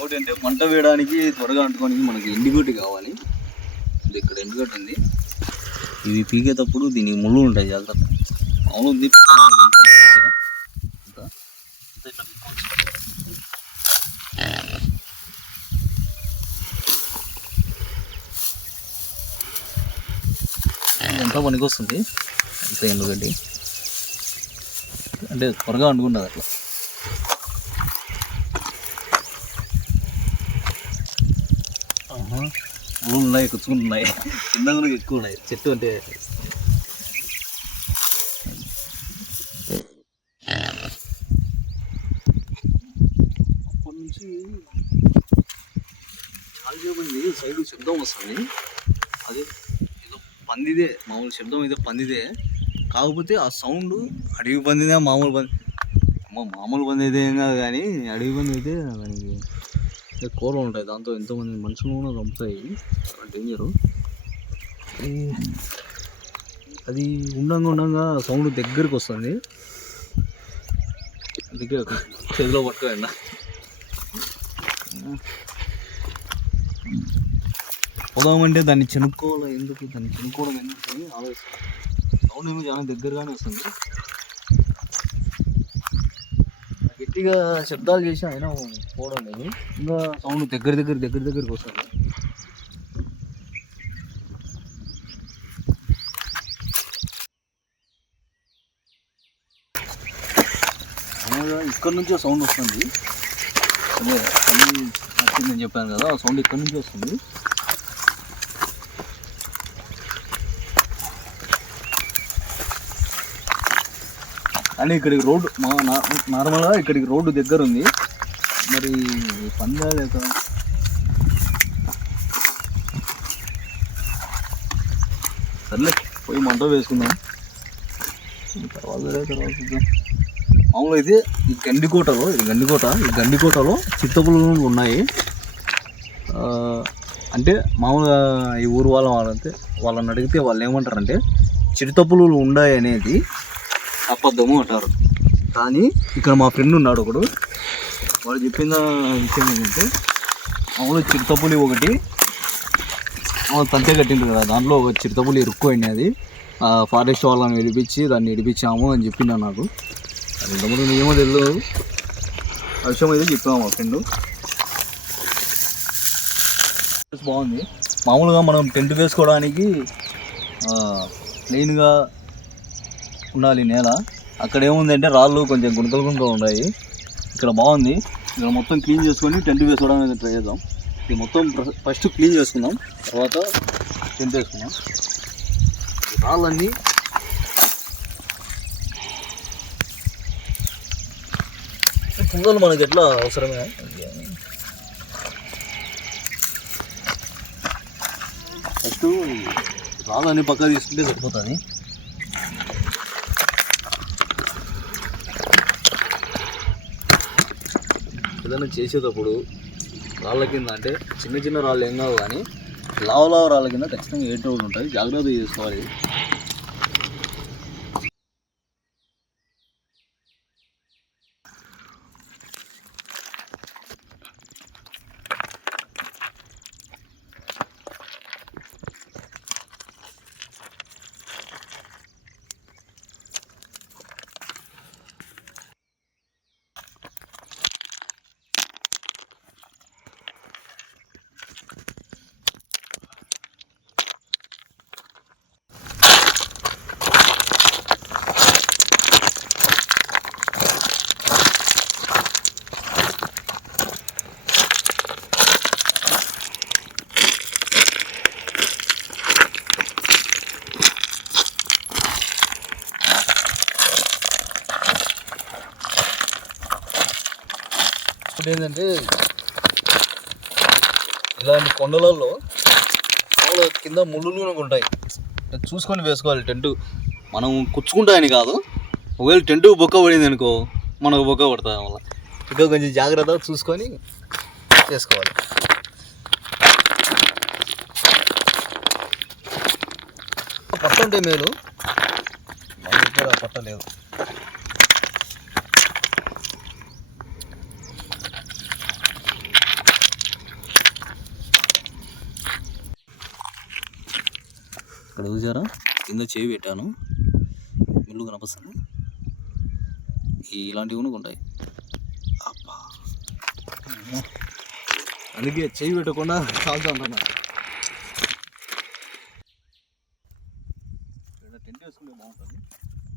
ఇంకోటి అంటే మంట వేయడానికి త్వరగా అంటుకోవడానికి మనకి ఎండుగడ్డి కావాలి. ఇది ఇక్కడ ఎండుగడ్డి ఉంది. ఇది పీకేటప్పుడు దీనికి ముళ్ళు ఉంటాయి, జాగ్రత్త. మామూలు ఉంది ఎంత పనికి వస్తుంది ఇంత ఎండుగడ్డి, అంటే త్వరగా అంటుకుంటుంది అట్లా. ముళ్ళు ఉన్నాయి, కుచ్చుకుంటున్నాయి, కింద కూడా ఎక్కువ ఉన్నాయి. చెట్టు అంటే అప్పటి నుంచి చాలా చేయబడింది. సైడ్ శబ్దం వస్తుంది, అదే ఏదో పందిదే, మామూలు శబ్దం ఏదో పందిదే. కాకపోతే ఆ సౌండ్ అడవి పందిదే, మామూలు పంది మామూలు పంది అయితే ఏం కాదు, కానీ అడవి పంది అయితే దానికి కూరలు ఉంటాయి, దాంతో ఎంతోమంది మనుషులు కూడా చంపుతాయి. డేంజరు. అది ఉండంగా సౌండ్ దగ్గరికి వస్తుంది, అందుకే చేతిలో పట్టుకోండి. పోదామంటే దాన్ని చెనుక్కోవాలి, ఎందుకు దాన్ని చెనుక్కోవడం ఎందుకు ఆలోచిస్తాను. సౌండ్ ఏమో చాలా దగ్గరగానే వస్తుంది. గట్టిగా శబ్దాలు చేసి అయినా పోవడం లేదు, ఇంకా సౌండ్ దగ్గరికి వస్తుంది. ఇక్కడ నుంచే సౌండ్ వస్తుంది. అదే పని వచ్చిందని చెప్పాను కదా, ఆ సౌండ్ ఇక్కడ నుంచి వస్తుంది. కానీ ఇక్కడికి రోడ్డు నార్మల్గా ఇక్కడికి రోడ్డు దగ్గర ఉంది, మరి పందా లేక సర్లే పోయి మంట వేసుకుందాం, తర్వాత చూద్దాం. మామూలు అయితే ఈ గండికోటలో చిత్తపులులు ఉన్నాయి. అంటే మామూలుగా ఈ ఊరు వాళ్ళని అడిగితే వాళ్ళు ఏమంటారంటే చిరుతపులులు ఉన్నాయి అనేది అబద్ధము అంటారు. కానీ ఇక్కడ మా ఫ్రెండ్ ఉన్నాడు ఒకడు, వాడు చెప్పిన విషయం ఏంటంటే మామూలు చిరుతపులి ఒకటి తంతే కట్టింది కదా, దాంట్లో ఒక చిరుతపులి ఇరుక్కుపోయింది. అది ఫారెస్ట్ వాళ్ళని విడిపించి దాన్ని ఇడిపించాము అని చెప్పింది నాకు. అది ఇంతకుముందు నిజమో తెలియదు, ఆ విషయం అయితే చెప్పాము మా ఫ్రెండ్. బాగుంది. మామూలుగా మనం టెంట్ వేసుకోవడానికి ప్లెయిన్గా ఉండాలి నేల. అక్కడ ఏముందంటే రాళ్ళు కొంచెం గుంతలు ఉన్నాయి. ఇక్కడ బాగుంది. ఇక్కడ మొత్తం క్లీన్ చేసుకొని టెంట్ వేసుకోవడానికి ట్రై చేద్దాం. ఇది మొత్తం ఫస్ట్ క్లీన్ చేసుకుందాం, తర్వాత టెంట్ వేసుకుందాం. రాళ్ళన్నీ కుంగలు మనకి ఎట్లా అవసరమే. ఫస్ట్ రాళ్ళన్నీ పక్కన తీసుకుంటే సరిపోతుంది. ఏదైనా చేసేటప్పుడు రాళ్ళ కింద, అంటే చిన్న రాళ్ళు ఏం కావు, కానీ లావు రాళ్ళ కింద ఖచ్చితంగా ఏటోళ్ళు ఉంటాయి, జాగ్రత్త చేసుకోవాలి. ఏంటంటే ఇలాంటి కొండలలో కింద ముళ్ళు ఉంటాయి, చూసుకొని వేసుకోవాలి. టెంటు మనం కుచ్చుకుంటాయని కాదు, ఒకవేళ టెంటు బొక్క పడింది అనుకో మనకు బొక్క పడుతుంది. వల్ల ఇంకా కొంచెం జాగ్రత్తగా చూసుకొని చేసుకోవాలి. పట్ట ఉంటే మేలు, మన దగ్గర పట్ట లేదు. ఇక్కడ చూసారా కింద చేయి పెట్టాను, మిల్లు కనిపిస్తుంది. ఇలాంటివి కూడా ఉంటాయి. అబ్బా అందుకే చేయి పెట్టకుండా కాలుతా ఉంటున్నా.